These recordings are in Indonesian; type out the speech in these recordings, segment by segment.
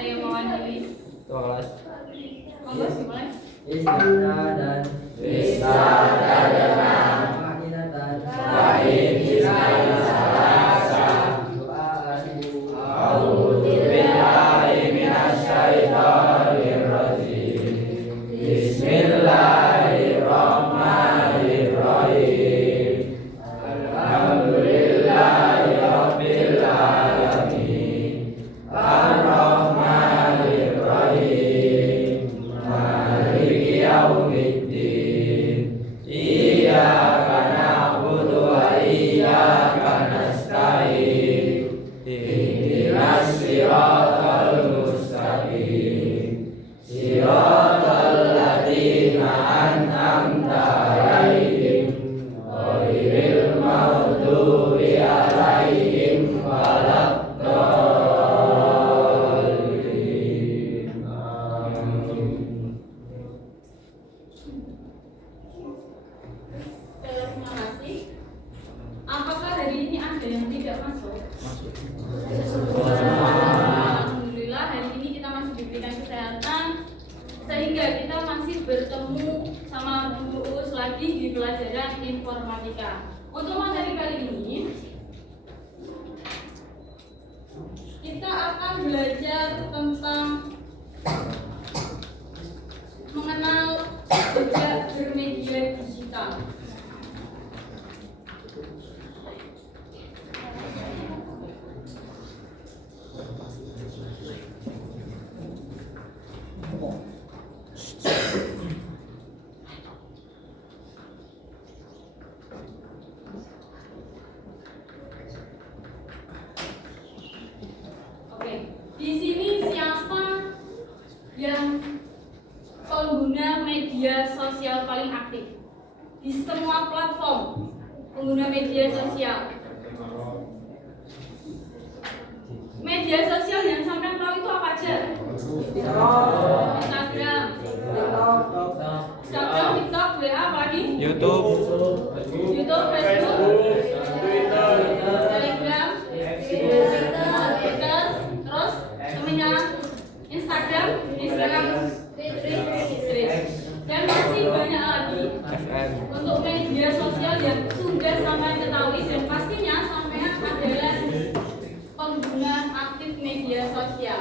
saya mewakili. Kelas. Monggo dimulai. Istina dan Ma'inatan Baik, Salasa. A'udzu billahi minasyaitonir rajim. Bismillahirrahmanirrahim. Alhamdulillahi rabbil alamin. Ar-Rahmanir Rahim. Maliki yaumiddin. Iyyaka na'budu wa iyyaka nasta'in. Ihdinas siratal mustaqim. Siratal ladzina an'amta 'alaihim ghairil maghdubi 'alaihim waladdallin. Amin. Terima kasih. Apakah hari ini ada yang tidak masuk? Alhamdulillah hari ini kita masih diberikan kesehatan sehingga kita masih bertemu sama Bu Uus lagi di pelajaran informatika. Untuk materi kali ini kita akan belajar tentang mengenal jejak bermedia digital. Oke, di sini siapa yang pengguna media sosial paling aktif di semua platform pengguna media sosial? Media sosial yang sampai tahu itu apa aja? Instagram, TikTok, WA, apa lagi? YouTube, Facebook, Telegram, Twitter, terus namanya Instagram, dan masih banyak lagi untuk media sosial yang sudah sampai ketahui dan pastinya sampai adalah pengguna aktif media sosial.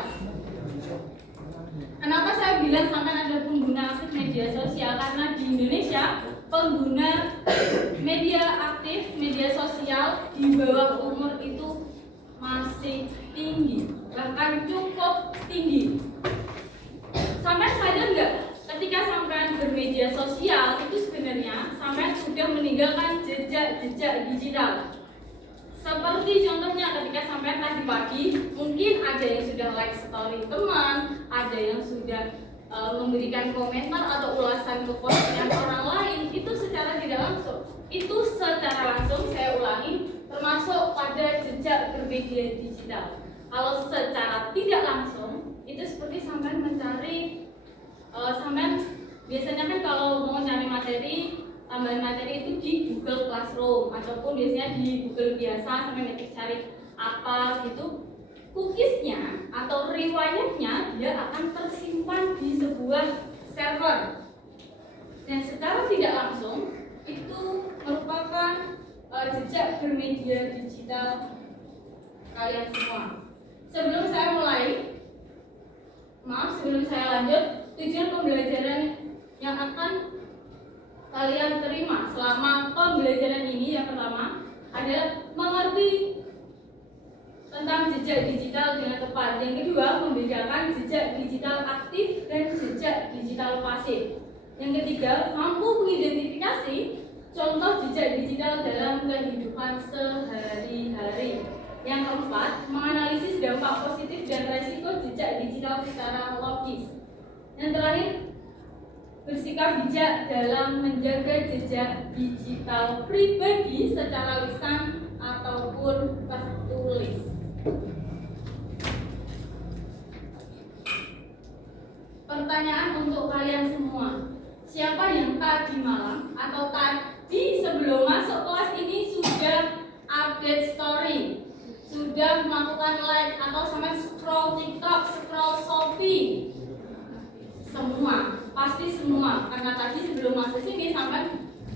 Kenapa saya bilang sampai ada pengguna aktif media sosial? Karena di Indonesia pengguna media aktif media sosial di bawah umur itu masih tinggi, bahkan cukup tinggi. Sampai sadar nggak ketika sampai bermedia sosial itu sebenarnya sampai sudah meninggalkan jejak digital. Seperti contohnya ketika sampai tadi pagi mungkin ada yang sudah like story teman, ada yang sudah memberikan komentar atau ulasan ke postingan orang lain. Itu secara tidak langsung, itu secara langsung saya ulangi termasuk pada jejak bermedia digital. Kalau secara tidak langsung itu seperti sampai mencari sampai biasanya kan kalau mau cari materi, tambahan materi itu di Google Classroom ataupun biasanya di Google biasa sampai ngetik cari apa gitu, cookiesnya atau riwayatnya dia akan tersimpan di sebuah server dan secara tidak langsung itu merupakan jejak bermedia digital kalian semua. Sebelum saya lanjut, tujuan pembelajaran yang akan kalian terima selama pembelajaran ini yang pertama adalah mengerti tentang jejak digital dengan tepat. Yang kedua, membedakan jejak digital aktif dan jejak digital pasif. Yang ketiga, mampu mengidentifikasi contoh jejak digital dalam kehidupan sehari-hari. Yang keempat, menganalisis dampak positif dan resiko jejak digital secara logis. Yang terakhir, bersikap bijak dalam menjaga jejak digital pribadi secara lisan ataupun tertulis. Pertanyaan untuk kalian semua, siapa yang tadi malam atau tadi sebelum masuk kelas ini sudah update story, sudah sudah melakukan like atau sampai scroll TikTok, scroll Shopee, semua, pasti semua. Karena tadi sebelum masuk sini sampai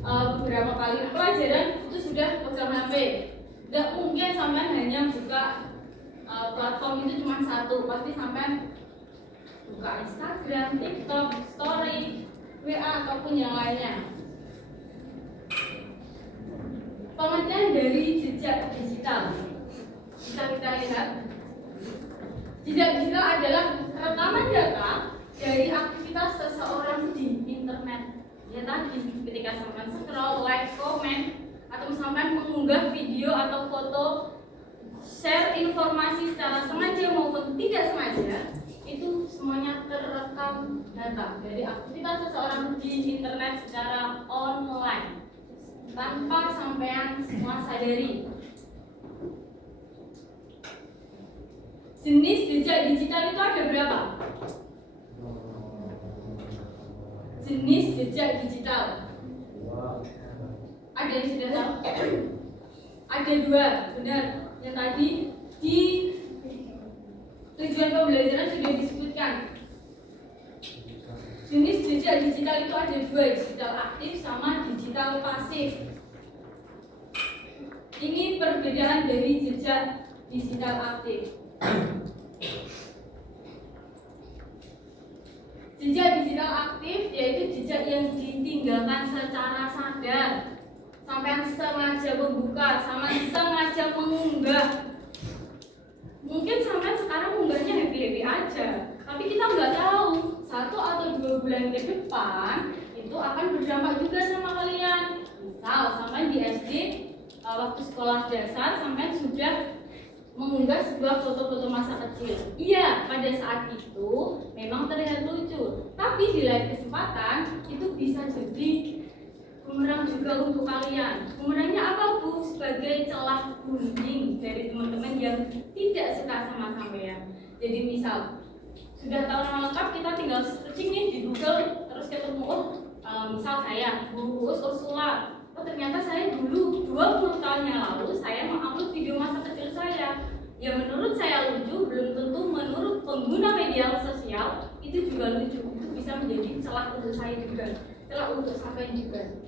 beberapa kali pelajaran itu sudah pegang HP. Nggak mungkin sampai hanya buka platform itu cuma satu, pasti sampai buka Instagram, TikTok, Story, WA ataupun yang lainnya. Pengertian dari jejak digital bisa kita lihat. Jejak digital adalah rekaman data dari aktivitas seseorang di internet. Ya tadi ketika sampai scroll, like, komen, atau sampai mengunggah video atau foto, share informasi secara sengaja maupun tidak sengaja, itu semuanya terekam data dari aktivitas seseorang di internet secara online tanpa sampean semua sadari. Jenis jejak digital itu ada berapa? Jenis jejak digital ada yang sudah tahu? Ada dua, benar. Yang tadi di tujuan pembelajaran sudah disebutkan. Jenis jejak digital itu ada dua, digital aktif sama digital pasif. Ini perbedaan dari jejak digital aktif. Jejak digital aktif yaitu jejak yang ditinggalkan secara sadar, sampai sengaja membuka, sama sengaja mengunggah. Mungkin sampai sekarang mengunggahnya happy-happy aja, tapi kita nggak tahu 1 atau 2 bulan ke depan itu akan berdampak juga sama kalian. Misal sampai di SD waktu sekolah dasar sampai sudah mengunggah sebuah foto-foto masa kecil. Iya, pada saat itu memang terlihat lucu, tapi di lain kesempatan itu bisa jadi bumerang juga untuk kalian. Bumerangnya apa Bu? Sebagai celah bullying dari teman-teman yang tidak suka sama sampean. Jadi misal sudah tahu nama lengkap, kita tinggal searching nih di Google, terus ketemu misal saya Bu Ursula. Oh ternyata saya dulu 20 tahun yang lalu saya mengupload video masa kecil saya. Ya menurut saya lucu, belum tentu menurut pengguna media sosial itu juga lucu. Itu bisa menjadi celah untuk saya juga, celah untuk sampai juga.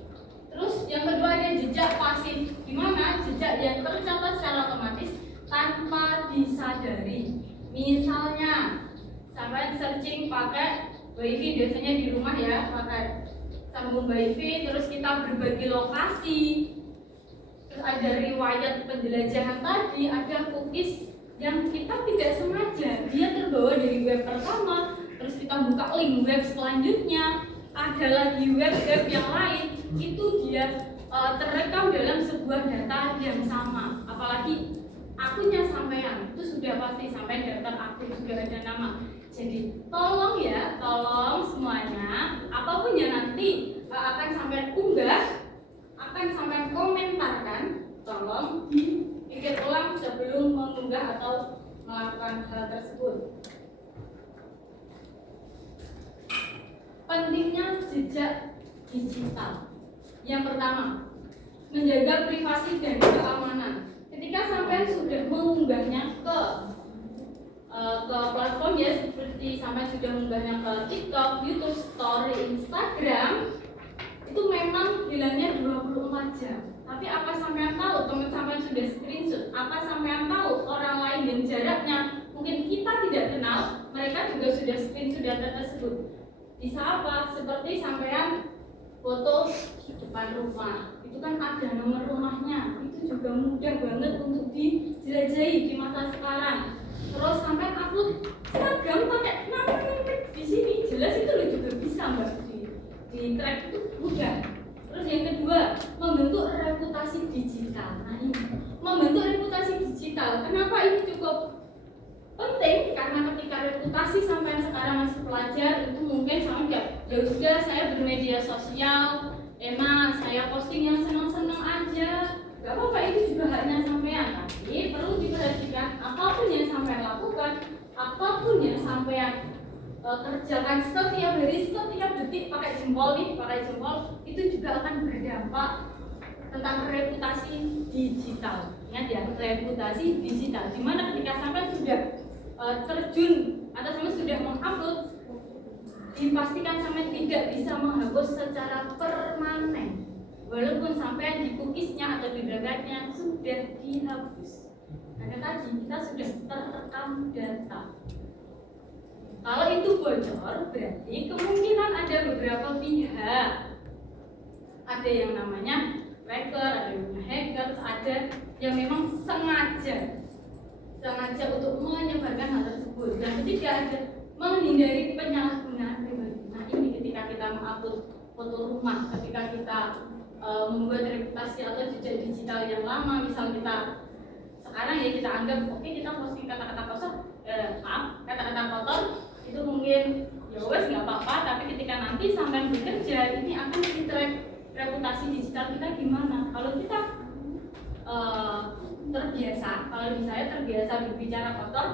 Terus yang kedua ada jejak pasif, dimana jejak yang tercatat secara otomatis tanpa disadari. Misalnya sampai searching pakai WiFi, biasanya di rumah ya pakai sambung WiFi, terus kita berbagi lokasi, terus ada riwayat penjelajahan tadi, ada cookies yang kita tidak sengaja dia terbawa dari web pertama, terus kita buka link web selanjutnya, ada lagi web-web yang lain, itu dia terekam dalam sebuah data yang sama. Apalagi akunnya sampean itu sudah pasti sampai daftar akun, sudah ada nama. Jadi tolong ya, tolong semuanya, apapun yang nanti akan sampai unggah, akan sampai komentarkan, tolong dipikir ulang sebelum mengunggah atau melakukan hal tersebut. Pentingnya jejak digital. Yang pertama, menjaga privasi dan keamanan. Ketika sampai sudah mengunggahnya ke platform ya, seperti sampai sudah mengunggahnya ke TikTok, YouTube, Story, Instagram, itu memang bilangnya 24 jam. Tapi apa sampean tahu, teman sampean sudah screenshot, apa sampean tahu orang lain dan jaraknya mungkin kita tidak kenal, mereka juga sudah screenshot data tersebut. Bisa apa? Seperti sampean foto depan rumah, itu kan ada nomor rumahnya, itu juga mudah banget untuk dijelajahi di masa sekarang. Terus sampai upload Instagram pakai nama di sini, jelas itu lo juga bisa mbak di track itu mudah. Terus yang kedua, membentuk reputasi digital. Nah ini membentuk reputasi digital. Kenapa ini cukup penting? Karena ketika reputasi sampai sekarang masih pelajar, itu mungkin sama ya sudah saya bermedia sosial, enak saya posting yang senang-senang aja, gak apa-apa, itu juga haknya sampean. Tapi perlu diperhatikan, apapun yang sampean lakukan, apapun yang sampean kerjakan setiap hari, setiap detik, pakai jempol nih, pakai jempol, itu juga akan berdampak tentang reputasi digital. Ingat ya, reputasi digital. Dimana ketika sampai sudah terjun atau sampai sudah mengupload, dipastikan sampai tidak bisa menghapus secara permanen. Walaupun sampai di cookies-nya atau di drive-nya sudah dihapus. Karena tadi kita sudah terekam data. Kalau itu bocor, berarti kemungkinan ada beberapa pihak. Ada yang namanya hacker, ada yang namanya hacker, ada yang memang sengaja untuk menyebarkan hal tersebut. Dan ketiga ada menghindari penyalahgunaan pribadi. Nah ini ketika kita mengupload foto rumah, ketika kita membuat reputasi atau jejak digital yang lama, misal kita sekarang ya kita anggap oke, kita posting kata-kata kotor, kata-kata kotor itu mungkin ya wes nggak apa-apa, tapi ketika nanti sampai bekerja ini akan di-track reputasi digital kita gimana. Kalau kita terbiasa, kalau misalnya terbiasa berbicara kotor,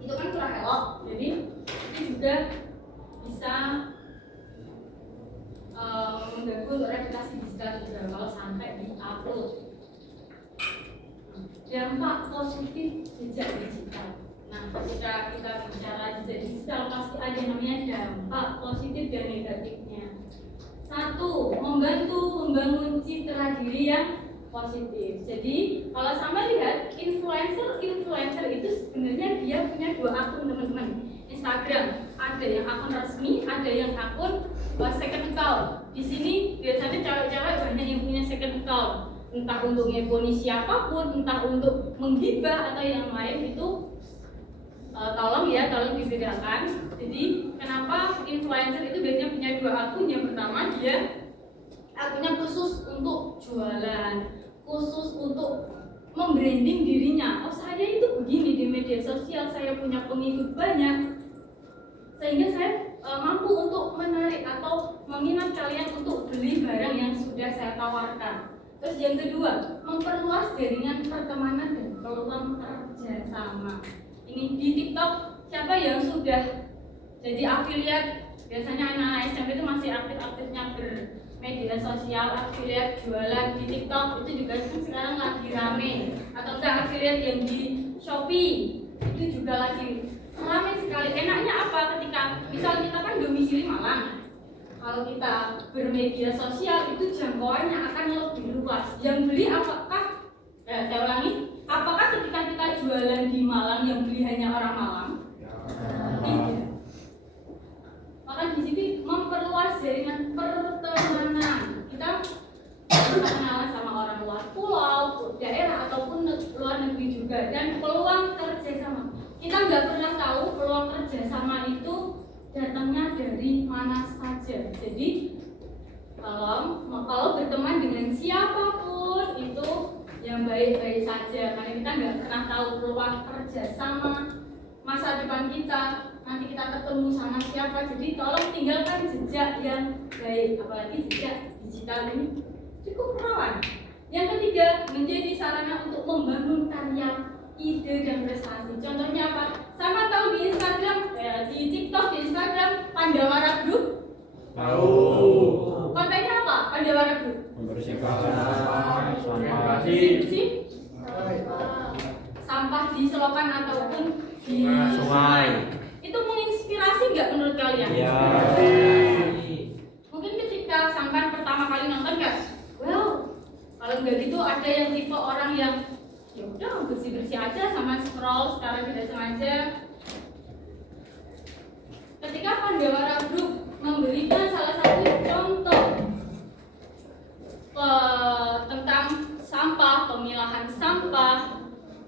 itu kan kurang elok, jadi itu juga bisa mengganggu reputasi digital juga kalau sampai di-upload. Dampak positif jejak digital. Nah, ketika kita bicara jejak digital pasti ada namanya dampak positif dan negatifnya. Satu, membantu membangun citra diri yang positif. Jadi, kalau sama lihat influencer itu sebenarnya dia punya dua akun, teman-teman. Instagram, ada yang akun resmi, ada yang akun second account. Di sini biasanya cewek-cewek banyak yang punya second account. Entah untuk ngeponi siapapun, entah untuk menggibah atau yang lain itu tolong dibedakan. Jadi kenapa influencer itu biasanya punya dua akun? Yang pertama dia akunnya khusus untuk jualan, khusus untuk membranding dirinya. Oh saya itu begini di media sosial, saya punya pengikut banyak, sehingga saya mampu untuk menarik atau meminat kalian untuk beli barang yang sudah saya tawarkan. Terus yang kedua, memperluas jaringan pertemanan dan peluang kerjasama. Ini di TikTok, siapa yang sudah jadi afiliat? Biasanya anak SMP itu masih aktif-aktifnya bermedia sosial, afiliat jualan di TikTok itu juga sekarang lagi rame. Atau enggak afiliat yang di Shopee itu juga lagi rame sekali. Enaknya apa? Ketika misal kita kan domisili Malang, kalau kita bermedia sosial itu jangkauannya akan lebih luas. Yang beli apakah? Saya ulangi, apakah ketika kita jualan di Malang yang beli hanya orang Malang? Tidak. Maka di sini memperluas jaringan pertemanan. Kita kenalan sama orang luar pulau, daerah ataupun luar negeri juga, dan peluang kerjasama. Kita nggak pernah tahu peluang kerjasama itu datangnya dari mana saja. Jadi kalau berteman dengan siapapun itu yang baik-baik saja, karena kita nggak pernah tahu peluang kerjasama masa depan kita. Nanti kita ketemu sama siapa, jadi tolong tinggalkan jejak yang baik, apalagi jejak digital ini cukup rawan. Yang ketiga, menjadi sarana untuk membangun karya, ide dan prestasi. Contohnya apa? Sama tahu di Instagram, di TikTok, di Instagram, Pandawara Group. Tahu. Kontennya apa? Pandawara Group. Membersihkan sampah di selokan ataupun di sungai. Itu menginspirasi nggak menurut kalian? Iya. Mungkin ketika sampai pertama kali nonton nggak? Well, kalau nggak gitu ada yang tipe orang yang ya udah bersih-bersih aja sama scroll secara tidak sengaja. Ketika Pandawara Group memberikan salah satu contoh tentang sampah, pemilahan sampah,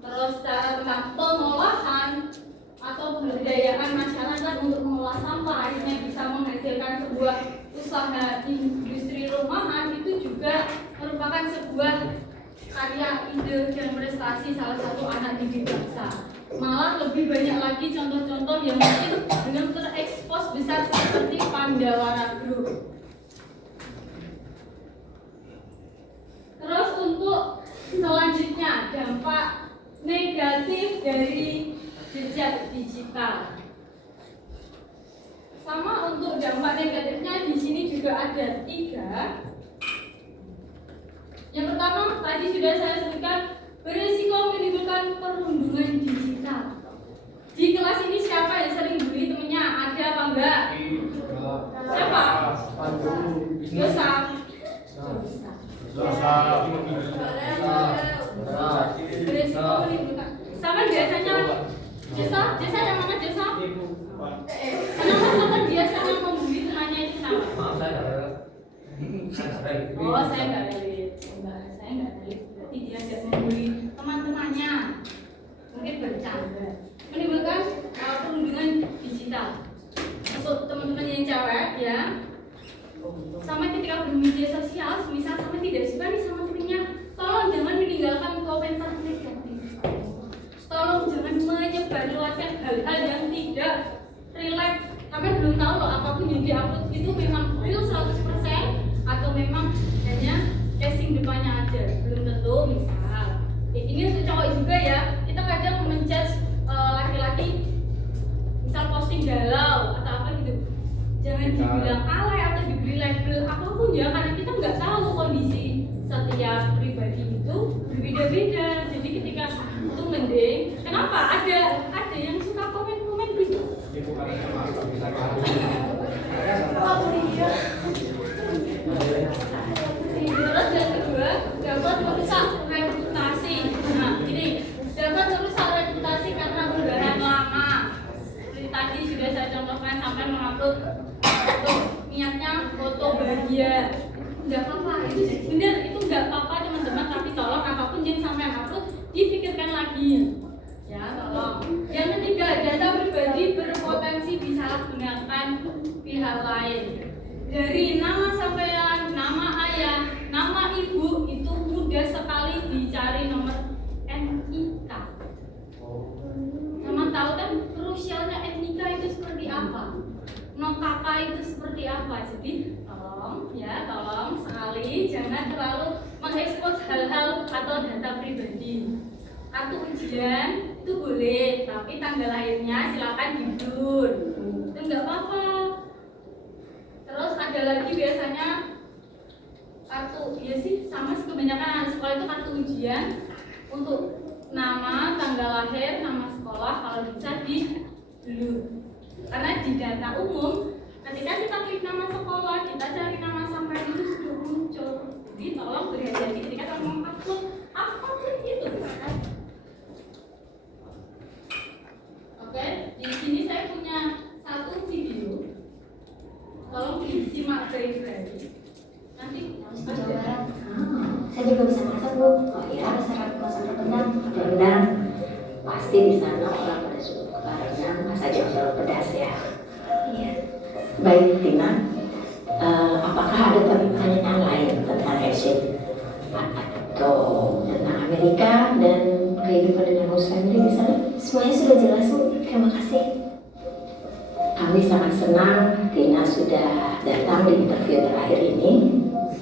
terus tentang pengolahan atau pemberdayaan masyarakat untuk mengolah sampah, akhirnya bisa menghasilkan sebuah usaha industri rumahan, itu juga merupakan sebuah karya, ide dan prestasi salah satu anak didik bangsa. Malah lebih banyak lagi contoh-contoh yang mungkin belum terekspos besar seperti Pandawara Group. Terus untuk selanjutnya, dampak negatif dari jejak digital. Sama untuk dampak negatifnya di sini juga ada 3. Yang pertama tadi sudah saya sebutkan, berisiko menimbulkan perundungan digital. Di kelas ini siapa yang sering bully temennya? Ada apa enggak? Siapa? Dosa. Berisiko menimbulkan. Sama biasanya Jasa yang mana Jasa? Kenapa biasanya membuli temannya itu kenapa? Maaf saya Oh, saya nggak valid. Saya nggak valid. Berarti dia tidak membuli teman-temannya. Mungkin bercanda. Menimbulkan perundungan digital. Untuk teman-teman yang cewek ya, sama ketika bermedia sosial, misal sama tidak suka nih sama temennya, tolong jangan meninggalkan komentar negatif. Tolong jangan menyebarluaskan hal-hal yang tidak relate. Kalian belum tahu loh apapun yang diupload itu memang real 100% atau memang hanya casing depannya aja. Belum tentu. Misal ini untuk cowok juga ya, kita kadang menjudge laki-laki misal posting galau atau apa gitu, jangan dibilang alay atau diberi label apapun ya, karena kita nggak tahu kondisi setiap pribadi itu berbeda-beda. Jadi ketika itu mending, kenapa ada yang suka komen-komen gitu? Terus yang kedua, dapat merusak reputasi. Nah, ini dapat merusak reputasi karena unggahan lama. Seperti tadi sudah saya contohkan sampai mengupload foto, niatnya foto bahagia. Enggak apa-apa, itu benar, itu enggak apa-apa teman-teman, tapi tolong apapun yang sampai upload dipikirkan lagi. Ya, tolong. Yang ketiga, data pribadi berpotensi disalahgunakan pihak lain. Dari nama sampean, nama ayah, nama ibu itu mudah sekali dicari nomor NIK. Teman tahu kan krusialnya NIK itu seperti apa? Nom kakak itu seperti apa? Jadi tolong sekali jangan terlalu mengekspos hal-hal atau data pribadi. Kartu ujian itu boleh, tapi tanggal lahirnya silakan di-blur. Itu nggak apa-apa. Terus ada lagi biasanya kartu, ya sih sama sih kebanyakan anak sekolah itu kartu ujian untuk nama, tanggal lahir, nama sekolah kalau bisa di-blur. Karena di data umum ketika kita klik nama sekolah, kita cari nama sampai itu sudah muncul. Jadi tolong berhati-hati ketika kita mau upload apapun itu. Oke, di sini saya punya satu video. Tolong disimak baik-baik. Nanti ada. Saya juga bisa masak Bu. Oh iya, masak rendang. Rendang pasti di sana orang pada suka rendang, masak jauh pedas ya. Iya. Baik Tina, apakah ada pertanyaan lain tentang Asia atau tentang Amerika dan kehidupan dengan Muslim di sana? Semuanya sudah jelas Bu. Terima kasih. Kami sangat senang Tina sudah datang di interview terakhir ini.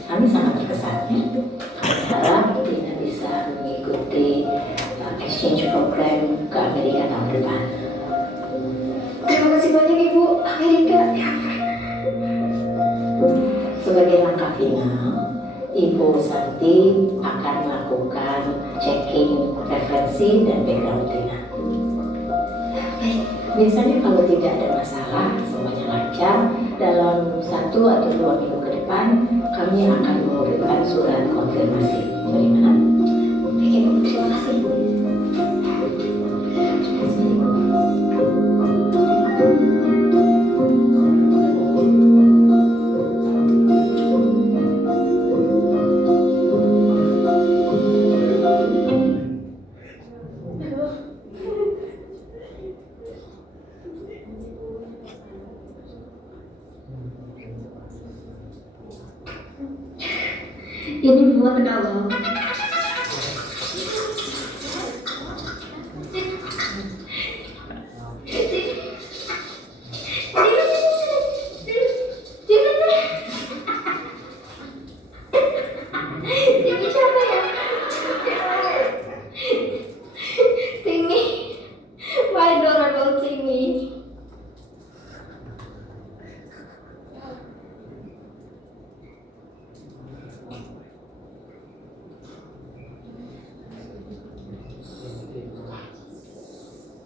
Kami sangat terkesan. Harap Tina bisa mengikuti exchange program ke Amerika tahun depan. Terima kasih banyak Ibu. Amerika. Sebagai langkah final, Ibu Santi akan melakukan checking referensi dan background Tina. Biasanya kalau tidak ada masalah, semuanya lancar, dalam 1 atau 2 minggu ke depan, kami akan mengirimkan surat konfirmasi. Bagaimana? Oke, Bu. Terima kasih, Bu. Ini buat kalau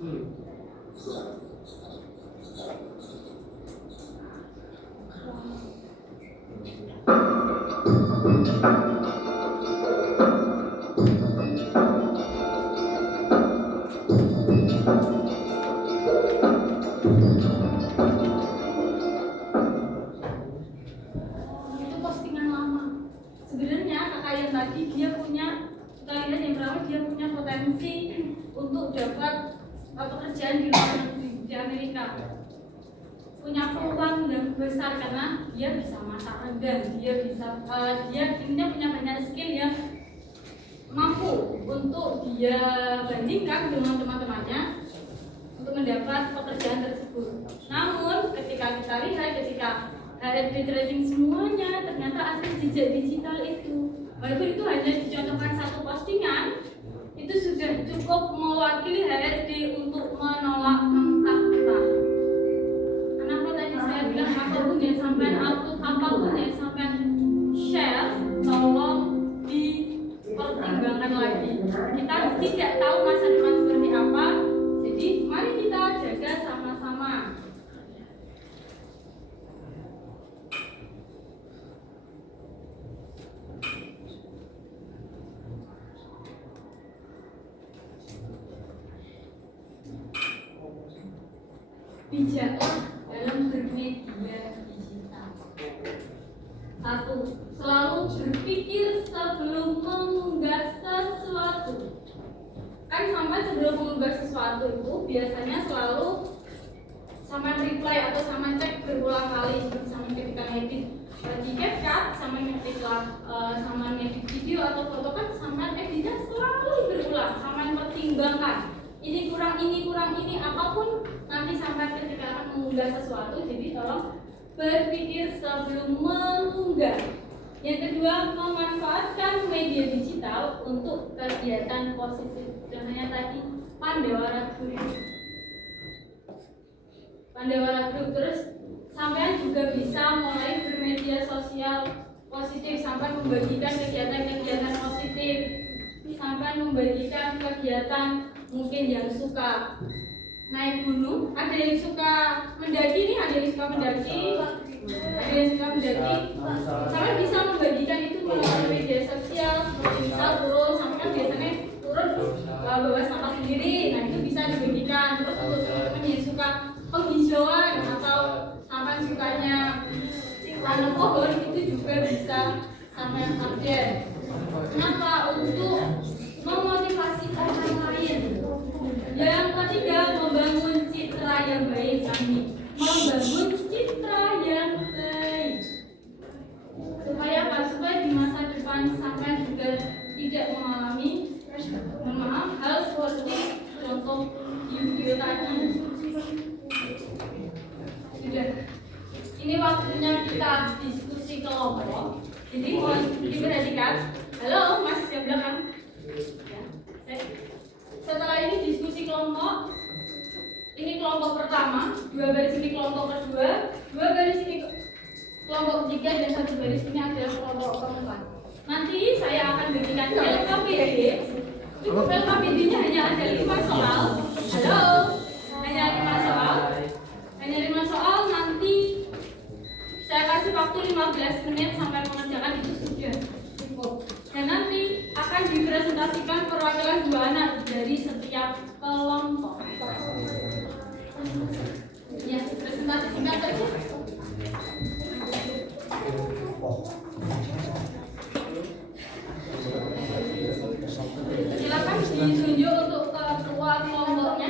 Itu postingan lama. Sebenarnya kakak yang tadi dia punya, kita lihat yang pertama dia punya potensi untuk dapat pekerjaan di luar negeri, di Amerika. Punya peluang yang besar karena dia bisa masak rendang, dia intinya punya banyak skill yang mampu untuk dia bandingkan dengan teman-temannya untuk mendapat pekerjaan tersebut. Namun ketika kita lihat, ketika HRD tracing semuanya, ternyata ada jejak digital itu. Walaupun itu hanya dicontohkan satu postingan, itu sudah cukup mewakili HRD untuk menolak mentah-mentah. Kenapa tadi saya bilang apapun yang sampai output, apapun yang sampai share, tolong dipertimbangkan lagi. Kita tidak tahu masa depan seperti apa, jadi mari kita jaga sama-sama. Bijaklah dalam bermedia digital. 1. Selalu berpikir sebelum mengunggah sesuatu. Kan sampai sebelum mengunggah sesuatu itu biasanya selalu sama reply atau sama cek berulang kali, sama ketika ngedit di CapCut, sama ngedit video atau foto kan sama editnya selalu berulang, sama mempertimbangkan ini kurang ini apapun nanti sampai ketika akan mengunggah sesuatu. Jadi tolong berpikir sebelum mengunggah. Yang kedua, memanfaatkan media digital untuk kegiatan positif. Contohnya tadi Pandewara Group. Terus sampai juga bisa mulai bermedia sosial positif sampai membagikan kegiatan-kegiatan positif, sampai membagikan kegiatan mungkin yang suka naik gunung, ada yang suka mendaki nih, ada yang suka mendaki, sampai bisa membagikan itu melalui media sosial, seperti misal turun, sampai kan biasanya turun bawa sampah sendiri, nah itu bisa dibagikan. Terus untuk teman-teman yang suka penghijauan atau sampai sukanya tanam pohon, itu juga bisa sampai update. Kenapa? Untuk memotivasi orang lain. Yang ketiga, membangun citra yang baik. Membangun citra yang baik. Supaya apa? Supaya di masa depan sampai juga tidak mengalami hal seperti contoh di video tadi. Sudah. Ini waktunya kita diskusi kelompok. Jadi mohon diperhatikan. Halo, Mas yang belakang. Ya. Setelah ini diskusi kelompok. Ini kelompok pertama, 2 baris ini kelompok kedua, 2 baris ini kelompok ketiga, dan 1 baris ini adalah kelompok keempat. Nanti saya akan berikan LKPD. LKPD-nya hanya ada 5 soal. Halo, hanya 5 soal. Hanya 5 soal. Nanti saya kasih waktu 15 menit sampai mengerjakan, itu sudah cukup. Dan nanti akan dipresentasikan perwakilan 2 anak dari setiap kelompok. Ya, presentasi singkat saja. Silakan ditunjuk untuk ketua kelompoknya.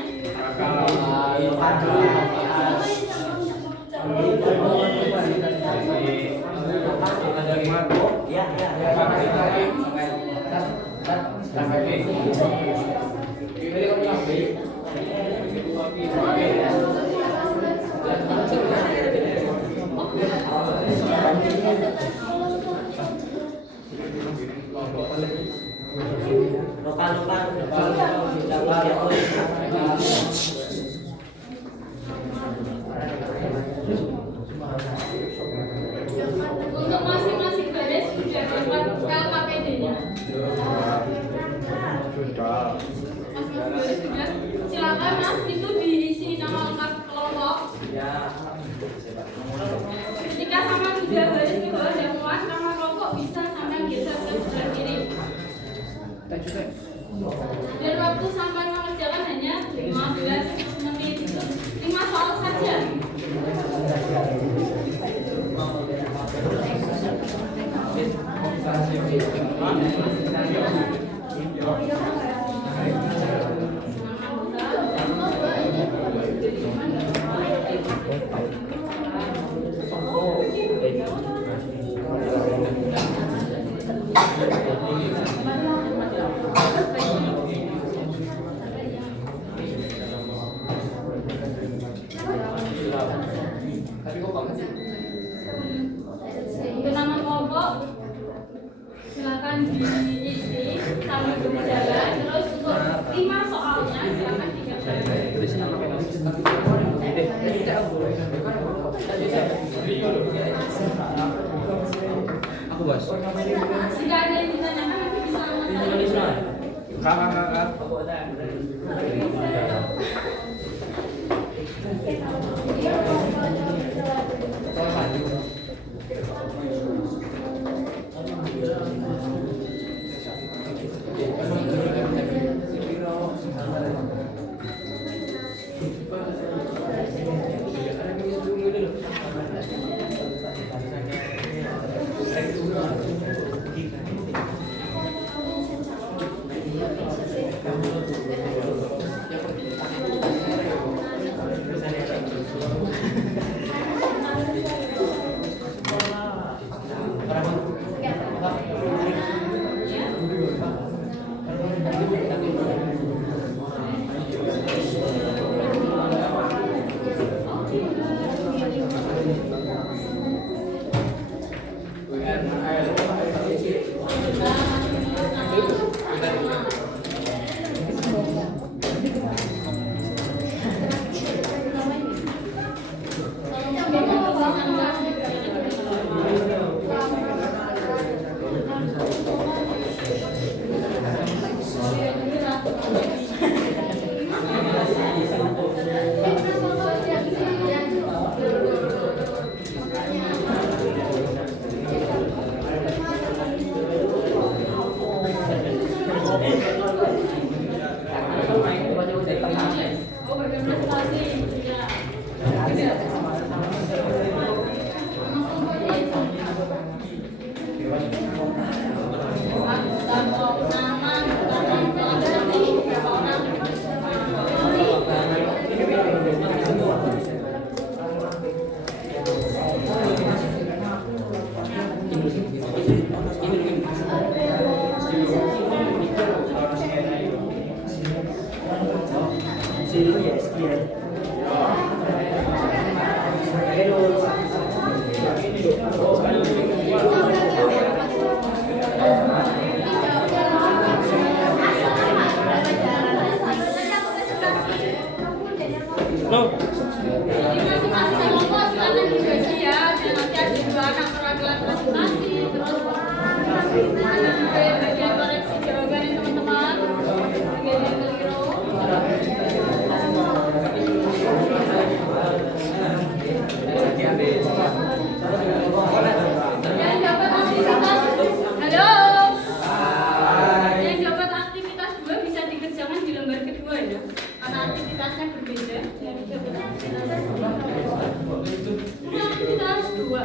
Untuk masing-masing baris sudah dapat LKPD-nya. Masing-masing baris sudah. Silakan Mas. Aku bos. Jika ada yang ditanyakan nanti bisa Kakak. Oh, bagaimana sekali? Ya. Jadi masing-masing kelompok silakan dibagi ya. Dan nanti ada 2 anak perwakilan presentasi, terus ada juga yang bagian koreksi jawabannya teman-teman. Bagian yang keliru. Yang dapat aktivitas, halo. Yang dapat aktivitas 2 bisa dikerjakan di lembar kedua ya. Karena aktivitasnya berbeda. Yang dapat aktivitas 2.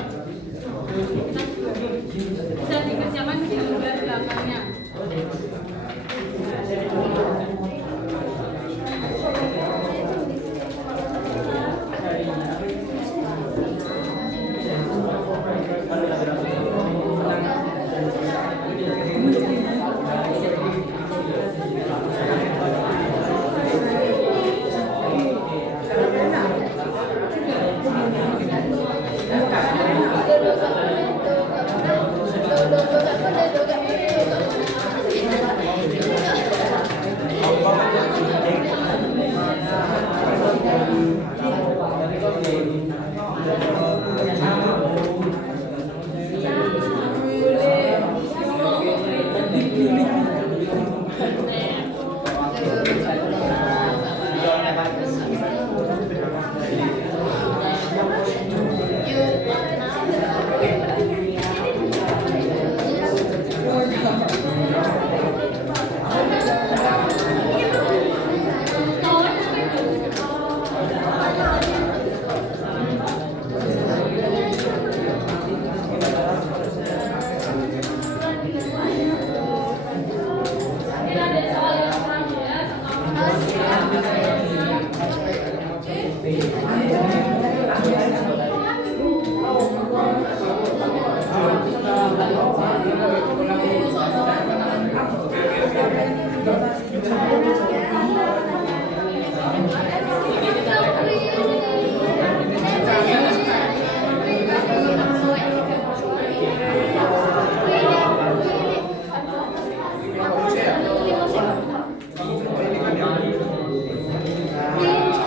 Bisa dikerjakan di lembar belakangnya. Thank you.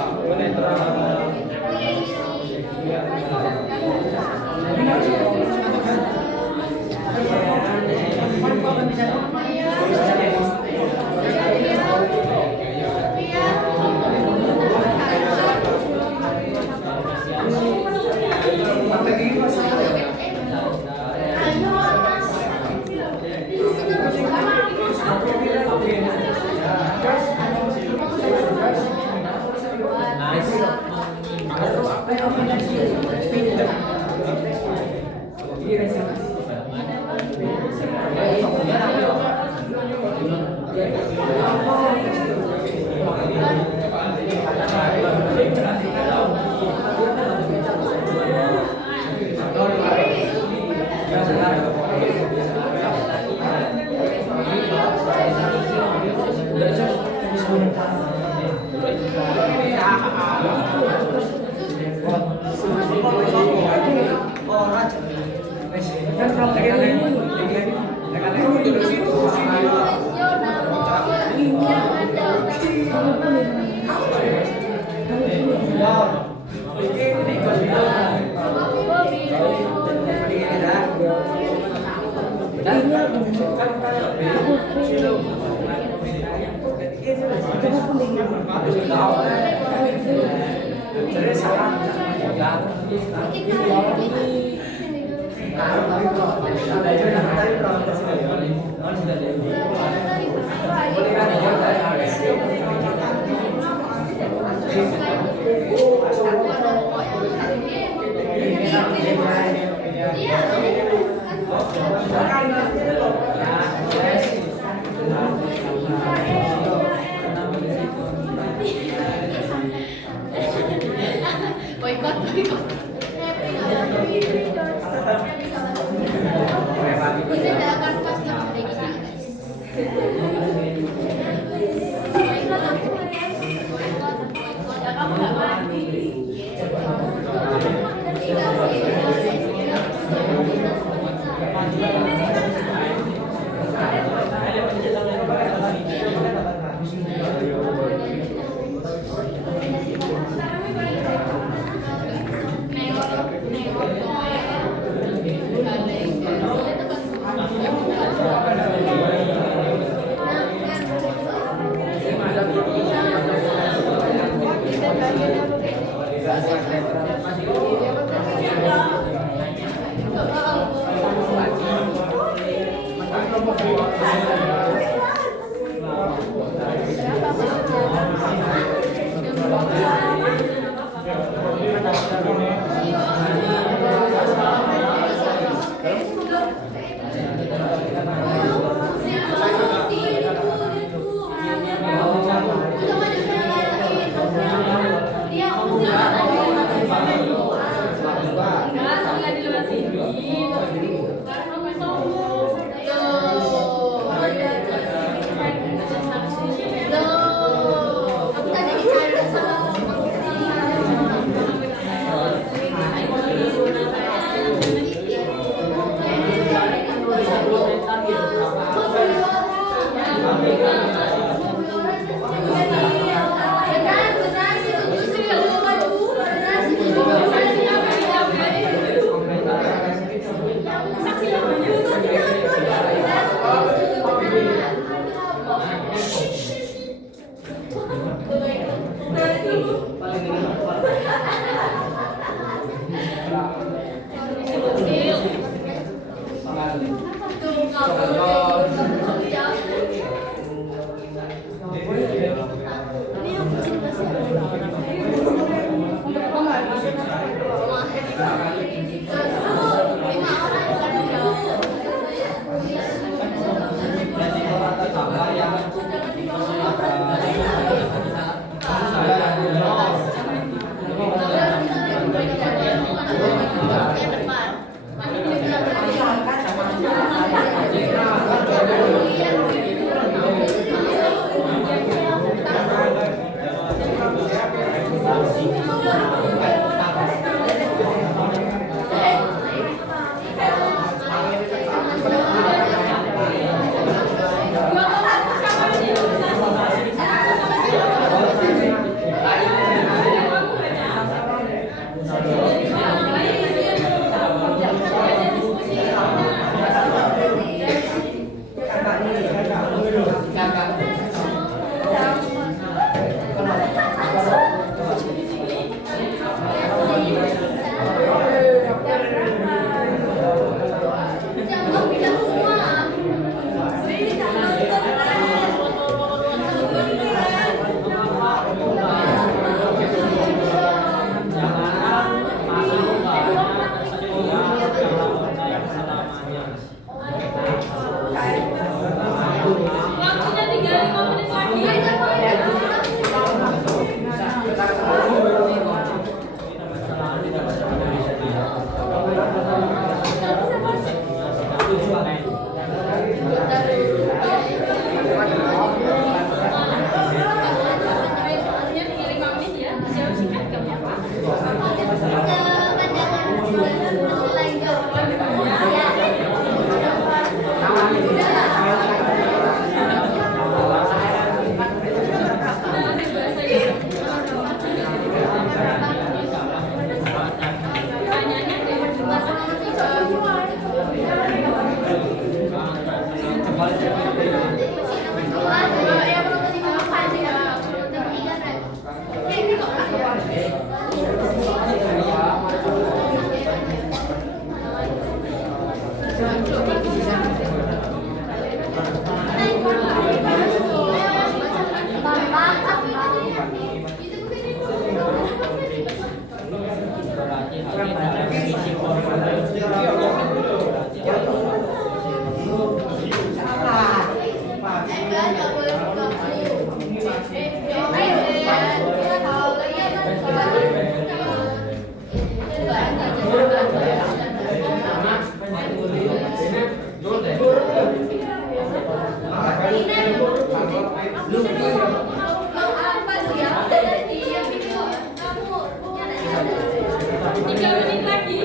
3 menit lagi.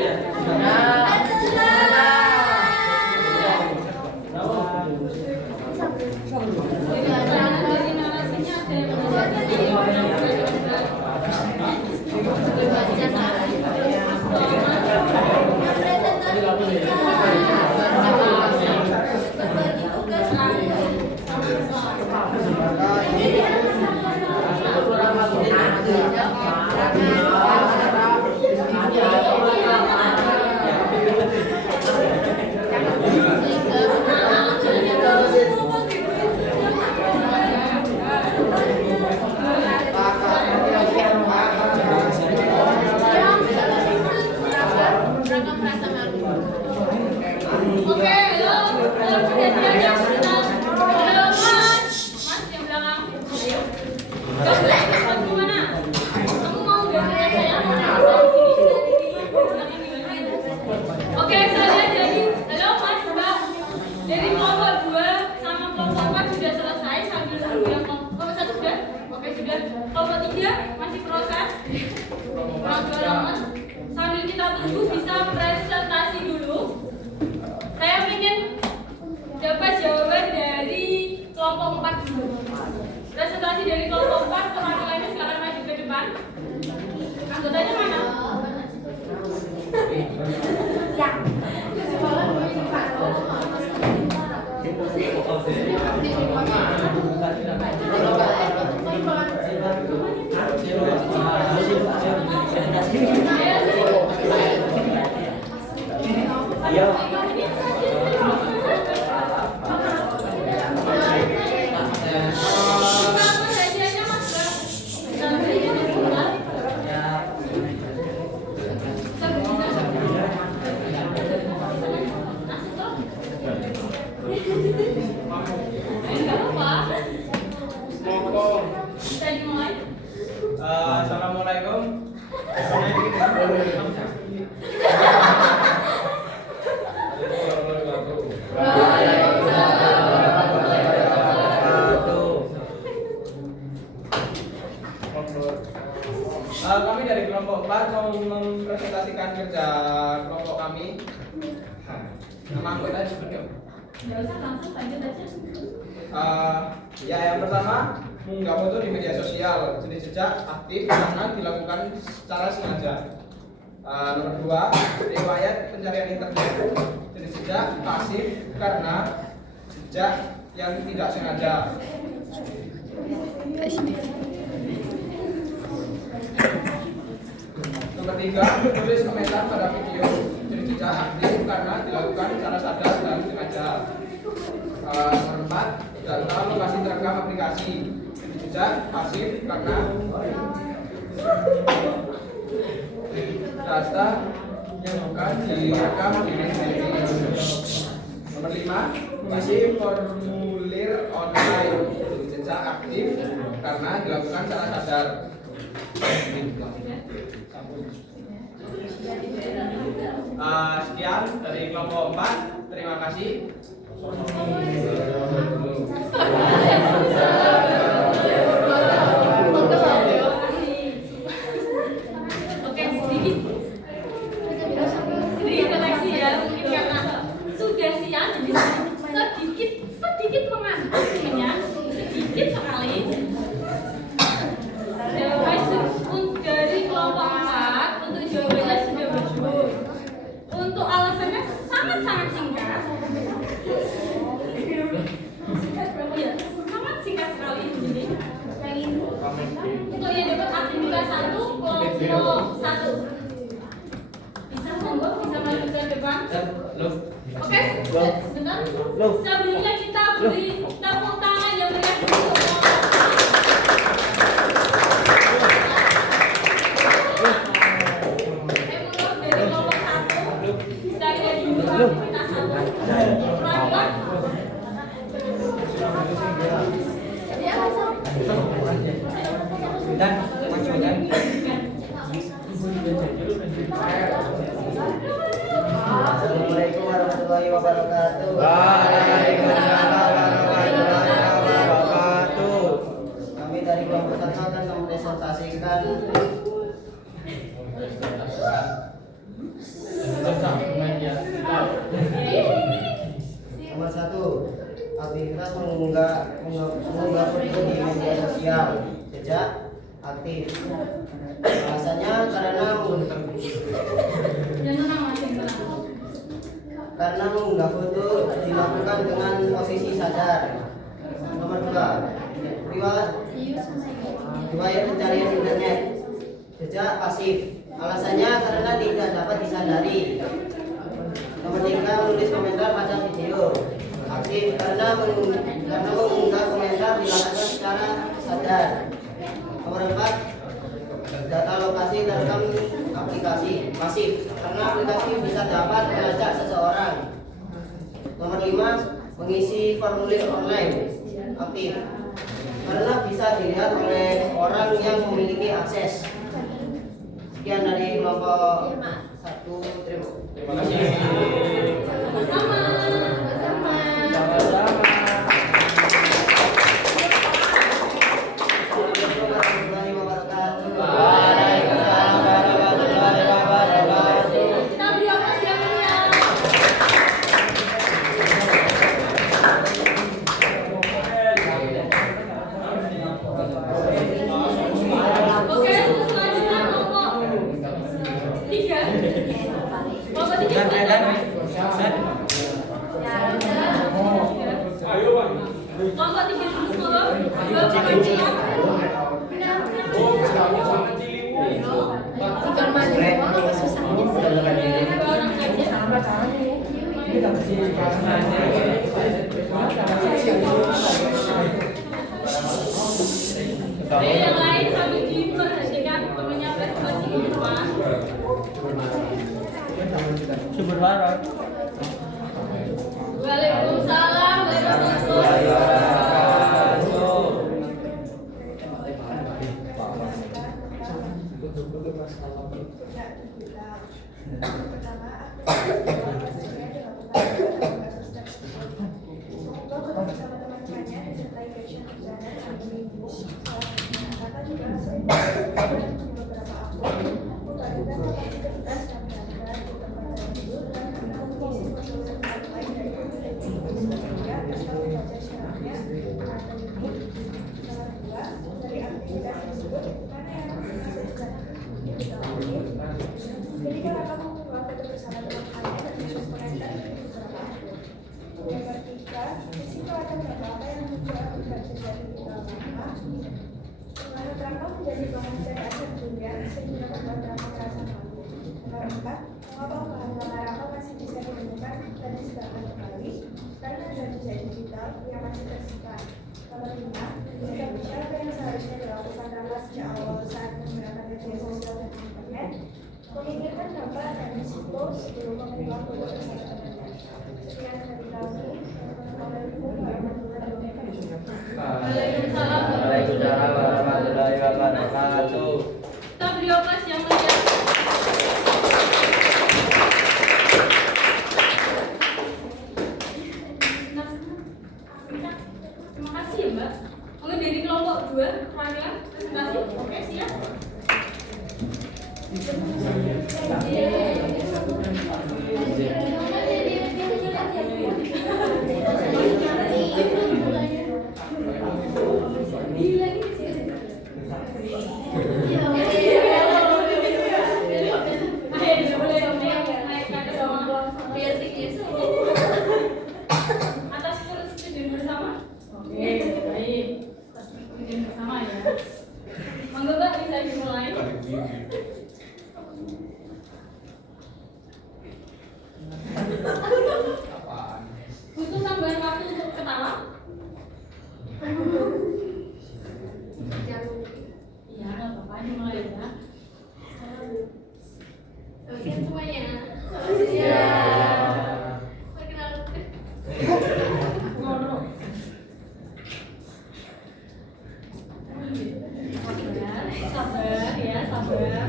Dari narasinya ada yang Oke, halo perhatiannya sebentar. Halo Mas yang belakang. Ayo. Kamu gimana? Kamu mau gantian saya? Oke, saya jadi. Halo Mas, Mbak. Dari kelompok 2 sama kelompok 4 sudah selesai sambil nunggu yang kelompok 1 sudah? Oke, sudah. Kelompok 3 masih proses. Kurang 2 lama. Sambil kita tunggu bisa presentasi dulu. Saya ingin dapat jawaban dari kelompok 4 dulu. Presentasi dari kelompok 4, teman-temannya silakan maju ke depan. Anggotanya mana? Ya. Ayo. Assalamualaikum. Kami dari kelompok 4 mau mempresentasikan kerja kelompok kami. Nama anggota disebutkan. Nggak usah, langsung lanjut aja. Ya, yang pertama mengunggah foto di media sosial jenis jejak aktif karena dilakukan secara sengaja. Nomor 2, riwayat pencarian internet jenis jejak pasif karena jejak yang tidak sengaja. Nomor 3, menulis komentar pada video jenis jejak aktif karena dilakukan secara sadar dan sengaja. Nomor 4, data lokasi terekam aplikasi jenis jejak pasif karena data yang bukan direkam di media. Nomor 5, mengisi formulir online jenis jejak aktif karena dilakukan secara sadar. Sekian dari kelompok 4. Terima kasih. Oke, sedikit koreksi ya, mungkin karena sudah siang jadi sedikit mengantuk sebenarnya, sedikit sekali. Jawaban dari kelompok 4 untuk jawabannya sudah bagus. Untuk alasannya sangat singkat. Ya, sangat singkat sekali ini. Untuk yang dapat aktivitas 1, kelompok 1. Bisa monggo, bisa maju ke depan. Oke, sebentar. Sebelumnya kita beri tepuk tangan yang meriah dulu. Dari kelompok 1, kita lihat dulu aktivitas 1. Pelan-pelan. Dan majukan. Assalamualaikum warahmatullahi wabarakatuh. Waalaikumsalam. aktivitas mengunggah foto di media sosial, jejak aktif. Alasannya karena mengunggah foto dilakukan dengan posisi sadar. Nomor 2, riwayat pencarian internet, jejak pasif. Alasannya karena tidak dapat disadari. Nomor 3, menulis komentar pada video, aktif karena mengunggah komentar dilakukan secara sadar. Nomor 4, data lokasi terekam aplikasi, pasif karena aplikasi bisa dapat melacak seseorang. Nomor 5, mengisi formulir online, aktif karena bisa dilihat oleh orang yang memiliki akses. Sekian dari kelompok 1. Terima kasih. Assalamualaikum warahmatullahi wabarakatuh. Waalaikumsalam warahmatullahi wabarakatuh. Kita beri aplaus yang meriah. Oke, untuk selanjutnya kelompok 3. Kelompok 3 Kelompok 3 Solo, 2 pengajian. Yang lain sambil diperhatikan temannya presentasi di depan. Waalaikumsalam warahmatullahi wabarakatuh. Memikirkan dampak dan risiko sebelum menerima keputusan. Sekian dari kami. Assalamualaikum warahmatullahi wabarakatuh. Waalaikumsalam warahmatullahi wabarakatuh. Kita beri aplaus yang meriah. Terima kasih ya Mbak. Mungkin dari kelompok 2 terakhir presentasi. Oke, siap. Atas persetujuan bersama. Oke, baik. Persetujuan bersama ya. Monggo Mbak bisa dimulai. Butuh tambahan waktu untuk ketawa? Iya, nggak apa-apa, dimulai ya. Oke semuanya. Perkenalkan. Ngorok. Sabar ya, sabar.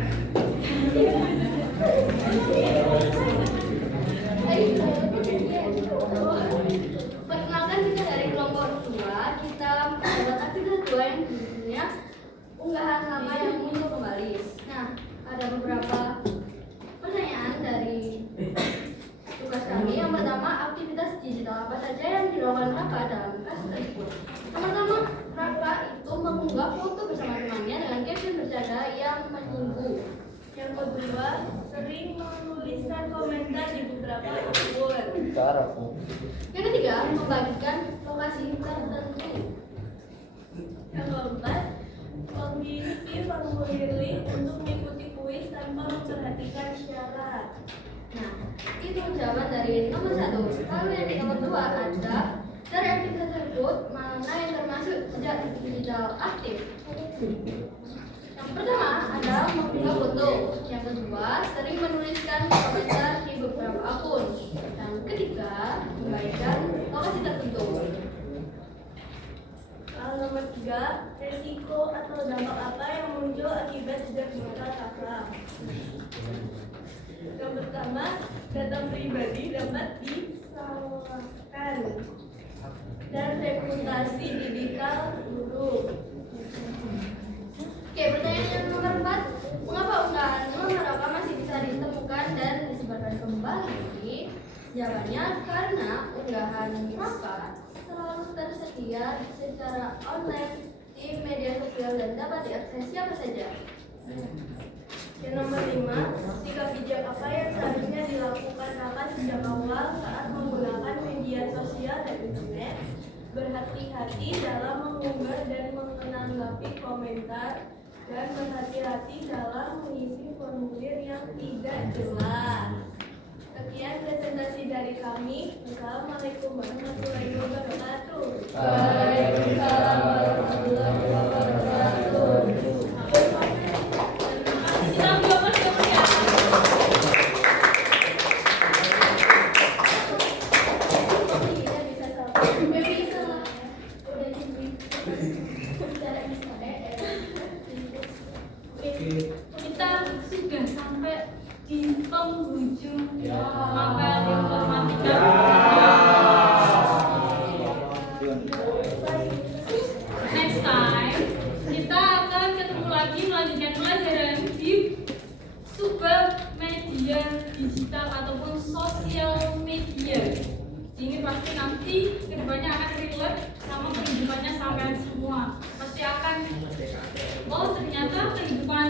Perkenalkan kita dari kelompok 2. Kita membuat aktivitas 2 yang judulnya unggahan lama yang muncul kembali. Nah, ada beberapa pertanyaan dari tugas kami. Yang pertama, aktivitas digital apa saja yang dilakukan kakak dalam kelas berkomentar di beberapa akun. Caraku. Yang ketiga, membagikan lokasi tertentu. Yang keempat, mengisi formulir link untuk mengikuti kuis tanpa memperhatikan syarat. Nah, itu jawaban dari nomor 1. Lalu yang di nomor 2 ada dari aktivitas tersebut mana yang termasuk sejak digital aktif. Yang pertama adalah mengunggah foto. Yang kedua, sering menuliskan komentar di beberapa akun. Yang ketiga, membagikan lokasi tertentu. Nomor 3, resiko atau dampak apa yang muncul akibat jejak digital kakak. Yang pertama, data pribadi dapat disalahkan dan reputasi digital buruk. Oke, pertanyaan yang nomor 4, mengapa unggahan nomor apa masih bisa ditemukan dan disebarkan kembali? Jawabannya karena unggahan apa selalu tersedia secara online di media sosial dan dapat diakses siapa saja. Yang nomor 5, sikap bijak apa yang seharusnya dilakukan kakak sejak awal saat menggunakan media sosial dan internet? Berhati-hati dalam mengunggah dan menanggapi komentar, dan berhati-hati dalam mengisi formulir yang tidak jelas. Sekian presentasi dari kami. Assalamualaikum warahmatullahi wabarakatuh. Waalaikumsalam warahmatullahi wabarakatuh. Kita sudah sampai di penghujung mapel informatika. Next time kita akan ketemu lagi melanjutkan pelajaran di sumber media digital ataupun sosial media. Ini pasti nanti kedepannya akan relate sama kehidupannya sampai semua. Pasti akan, oh ternyata kehidupan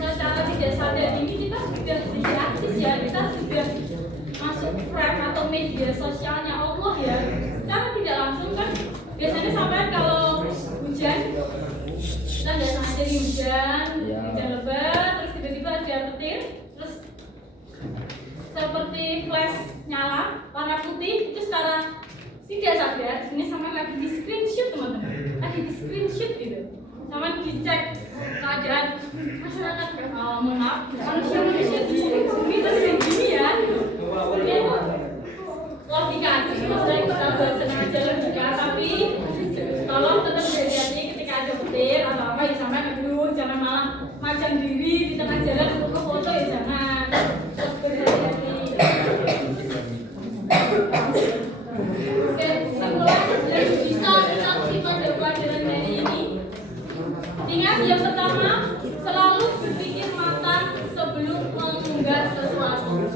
secara tidak sadar ini kita sudah aktif ya, kita sudah masuk frame atau media sosialnya Allah ya. Secara tidak langsung kan biasanya sampai kalau hujan kita nggak sengaja di hujan lebat, terus tiba-tiba ada petir, terus seperti flash nyala warna putih, itu secara tidak sadar ini sama lagi di screenshot teman-teman, lagi di screenshot gitu, sama dicek keadaan masyarakat. Mohon maaf, manusia di bumi itu kayak gini ya. Mungkin logika itu maksudnya kita buat senang aja logika, tapi tolong tetap hati-hati ketika ada petir atau apa ya, sampai dulu jangan malah macam diri di tengah jalan untuk foto ya, jangan. Terus berhati-hati. Oke, kesimpulan yang bisa kita simpan dari pelajaran hari ini. Ingat, yang pertama, selalu berpikir matang sebelum mengunggah sesuatu.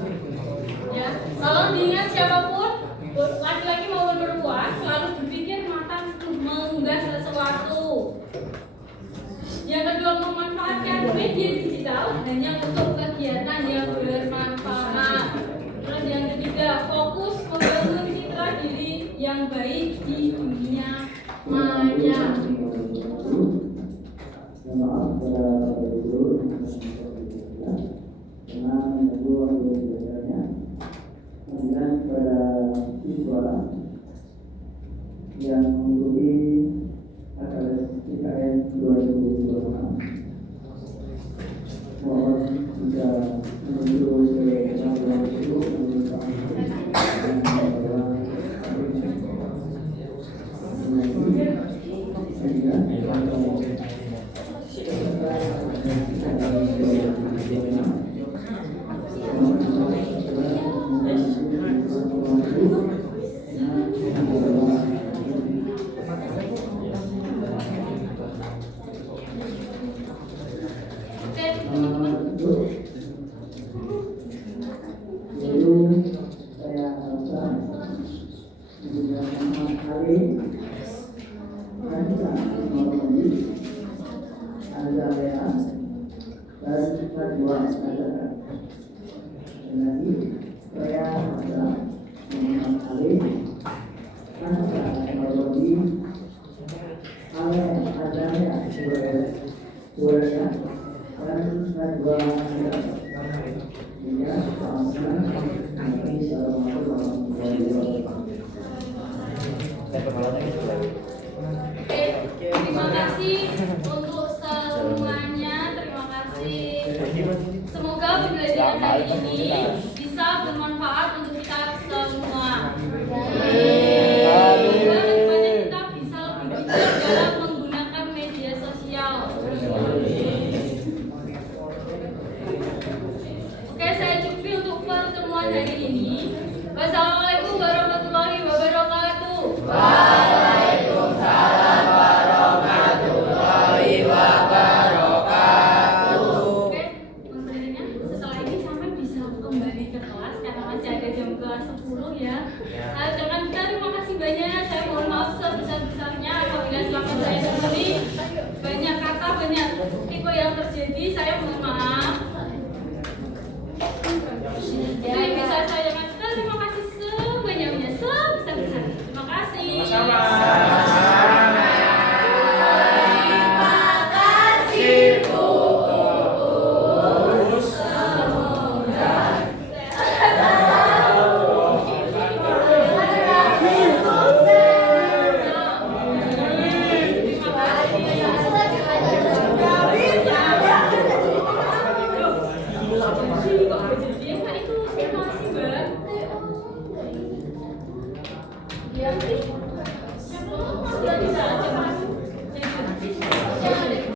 Ya, tolong diingat siapapun, laki-laki maupun perempuan, selalu berpikir matang sebelum mengunggah sesuatu. Yang kedua, memanfaatkan media digital hanya untuk kegiatan yang bermanfaat. Terus yang ketiga, fokus membangun citra diri yang baik di dunia maya. Maaf pada Ibu dengan menunggu waktu belajarnya. Kemudian pada siswa yang mengikuti IKN 2026, mohon bisa menuju ke ruang guru lagi saya adalah Muhammad Ali, anak teknologi, adanya kuliah dan dua hingga Oke, terima kasih untuk semuanya. Terima kasih. Semoga pembelajaran hari ini bisa bermanfaat untuk kita semua. Semoga kedepannya kita bisa lebih bijak dalam menggunakan media sosial. Oke, saya cukupi untuk pertemuan hari ini. Wassalamualaikum warahmatullahi wabarakatuh. Waalaikumsalam warahmatullahi wabarakatuh. Oke, materinya setelah ini sampai bisa kembali ke kelas karena masih ada jam kelas 10 ya. Nah, jangan kita terima kasih banyak. Saya mohon maaf sebesar-besarnya apabila selama saya sendiri banyak kata, banyak tipe yang terjadi. Saya mohon